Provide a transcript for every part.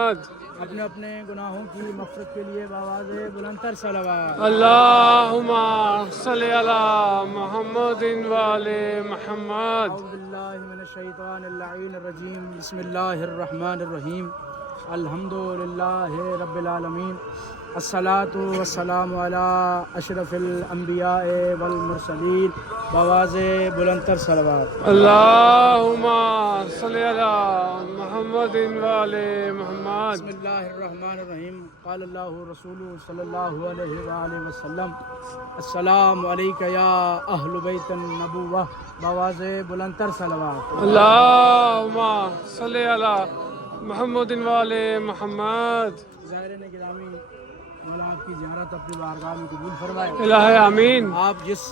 اپنے اپنے گناہوں کی مغفرت کے لیے بآواز بلندتر صلوات۔ اللہم صلی علی محمد وآلِ محمد۔ اعوذ باللہ من الشیطان اللعین الرجیم، بسم اللہ الرحمن الرحیم، الحمد للہ رب العالمین، الصلاۃ والسلام علی اشرف الانبیاء والمرسلین، بآواز بلندتر صلوات۔ اللہم صلی علی محمد وآلِ محمد۔ بسم اللہ الرحمن الرحیم، قال اللہ رسول صلی اللہ علیہ وآلہ وسلم، السلام علیک یا اہل بیت النبوہ، بآواز بلندتر صلوات۔ اللہم صلی علی محمد وآلِ محمد۔ زائرین گرامی، مولا آپ کی زیارت اپنی بارگاہ میں قبول فرمائے۔ الہ آمین۔ آپ جس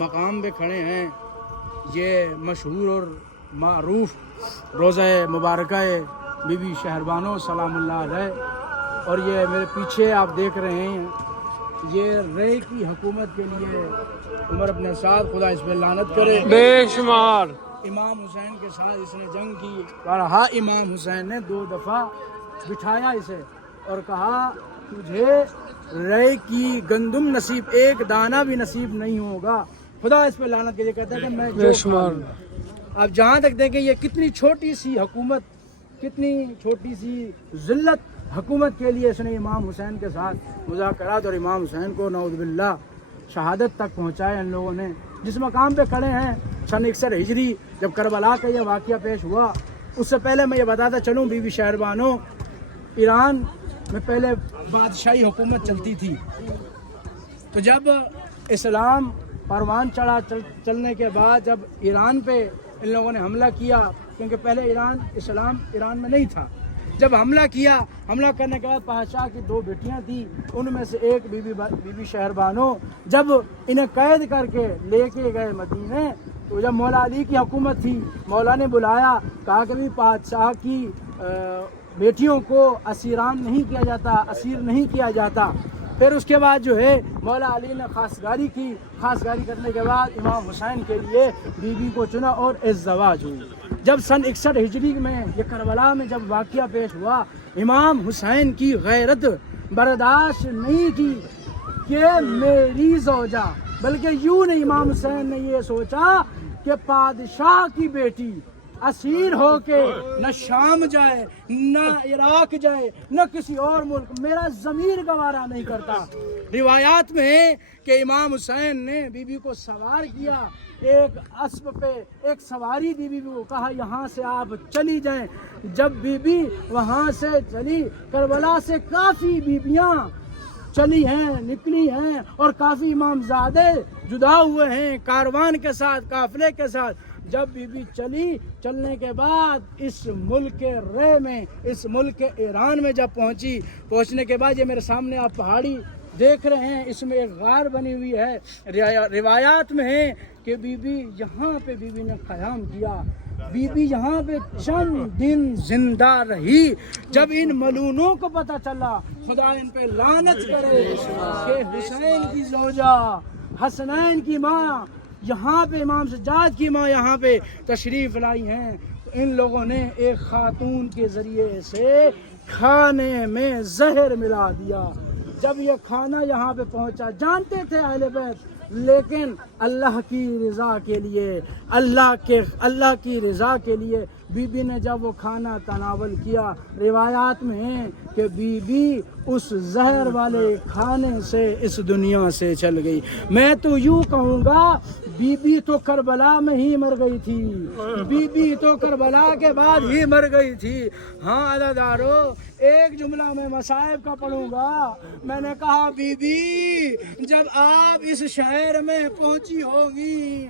مقام پہ کھڑے ہیں یہ مشہور اور معروف روضہ مبارکہ بی بی شہربانو سلام اللہ علیہ، اور یہ میرے پیچھے آپ دیکھ رہے ہیں یہ رے کی حکومت کے لیے عمر ابن سعد، خدا اس پہ لعنت کرے، بے شمار امام حسین کے ساتھ اس نے جنگ کی، بارہا امام حسین نے 2 دفعہ بٹھایا اسے اور کہا تجھے رے کی گندم نصیب، ایک دانہ بھی نصیب نہیں ہوگا، خدا اس پہ لعنت کرے۔ کہتا ہے کہ میں بے شمار۔ آپ جہاں تک دیکھیں یہ کتنی چھوٹی سی حکومت، کتنی چھوٹی سی ذلت حکومت کے لیے اس نے امام حسین کے ساتھ مذاکرات، اور امام حسین کو نعوذ باللہ شہادت تک پہنچایا ان لوگوں نے۔ جس مقام پہ کھڑے ہیں سن 61 ہجری جب کربلا کا یہ واقعہ پیش ہوا، اس سے پہلے میں یہ بتاتا چلوں بی بی شہربانو، ایران میں پہلے بادشاہی حکومت چلتی تھی، تو جب اسلام پروان چڑھا، چلنے کے بعد جب ایران پہ ان لوگوں نے حملہ کیا، کیونکہ پہلے اسلام ایران میں نہیں تھا، جب حملہ کیا، حملہ کرنے کے بعد بادشاہ کی 2 بیٹیاں تھیں، ان میں سے ایک بی بی شہربانو، جب انہیں قید کر کے لے کے گئے مدینے، تو جب مولا علی کی حکومت تھی، مولا نے بلایا، کہا کہ بھی بادشاہ کی بیٹیوں کو اسیران نہیں کیا جاتا، اسیر نہیں کیا جاتا۔ پھر اس کے بعد جو ہے مولا علی نے خاصگاری کی، خاصگاری کرنے کے بعد امام حسین کے لیے بی بی کو چنا اور ازدواج ہوئی۔ جب سن 61 ہجری میں یہ کربلا میں جب واقعہ پیش ہوا، امام حسین کی غیرت برداشت نہیں کی کہ میری زوجہ، بلکہ یوں نہیں، امام حسین نے یہ سوچا کہ بادشاہ کی بیٹی اسیر ہو کے نہ شام جائے، نہ عراق جائے، نہ کسی اور ملک، میرا ضمیر گوارا نہیں کرتا۔ روایات میں ہے کہ امام حسین نے بی بی کو سوار کیا، ایک اسب پہ ایک سواری دی، بی بی کو کہا یہاں سے آپ چلی جائیں۔ جب بی بی وہاں سے چلی، کربلا سے کافی بیبیاں چلی ہیں، نکلی ہیں، اور کافی امامزادے جدا ہوئے ہیں کاروان کے ساتھ، قافلے کے ساتھ۔ جب بی بی چلی، چلنے کے بعد اس ملک رے میں، اس ملک ایران میں جب پہنچنے کے بعد یہ میرے سامنے آپ پہاڑی دیکھ رہے ہیں، اس میں ایک غار بنی ہوئی ہے، روایات میں ہے کہ بی بی یہاں پہ بی بی نے قیام کیا، بی بی یہاں پہ چند دن زندہ رہی۔ جب ان ملونوں کو پتہ چلا، خدا ان پہ لعنت کرے کہ حسین کی زوجہ، حسنین کی ماں، یہاں پہ امام سجاد کی ماں یہاں پہ تشریف لائی ہیں، تو ان لوگوں نے ایک خاتون کے ذریعے سے کھانے میں زہر ملا دیا۔ جب یہ کھانا یہاں پہ پہنچا، جانتے تھے اہل بیت، لیکن اللہ کی رضا کے لیے، اللہ کی رضا کے لیے بی بی نے جب وہ کھانا تناول کیا، روایات میں ہے کہ بی بی اس زہر والے کھانے سے اس دنیا سے چل گئی۔ میں تو یوں کہوں گا بی بی تو کربلا میں ہی مر گئی تھی، بی بی تو کربلا کے بعد ہی مر گئی تھی۔ ہاں عزادارو، ایک جملہ میں مصائب کا پڑھوں گا، میں نے کہا بی بی جب آپ اس شہر میں پہنچی ہوگی،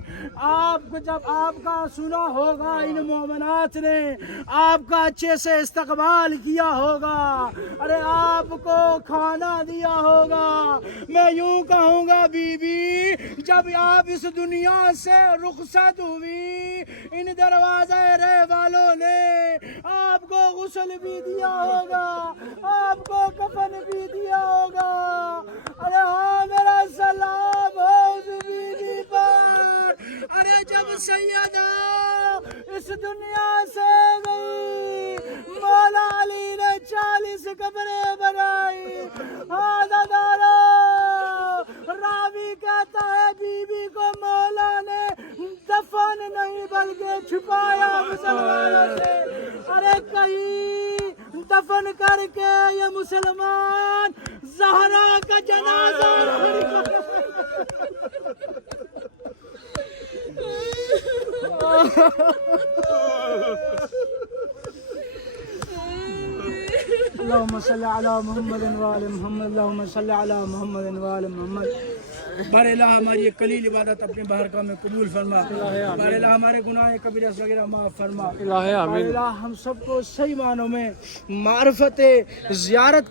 جب آپ کا سنا ہوگا ان مومنات نے آپ کا اچھے سے استقبال کیا ہوگا، ارے آپ کو کھانا دیا ہوگا، میں یوں کہوں گا بی بی جب آپ اس دنیا سے رخصت ہوئی، ان دروازے رے والوں نے آپ کو غسل بھی دیا ہوگا، آپ کو کفن بھی دیا ہوگا۔ ارے ہاں میرا سلام ہو اس بی بی پر۔ ارے جب سیدہ اس دنیا سے گئی، مولا علی نے 40 قبریں بنائی. آزادارو راوی کہتا ہے بی بی کو مولا نے دفن نہیں بلکہ چھپایا مسلمانوں سے. ارے کہیں دفن کر کے یہ مسلمان زہرا کا جنازہ اللهم صل على محمد وآل محمد. اللهم صل على محمد وآل محمد. بار الہ ہماری یہ قلیل عبادت اپنے بارگاہ میں قبول فرما. بار الہ ہمارے گناہ کبیرہ صغیرہ معاف فرما. الہ آمین. بار الہ ہم سب کو صحیح معنوں میں معرفت زیارت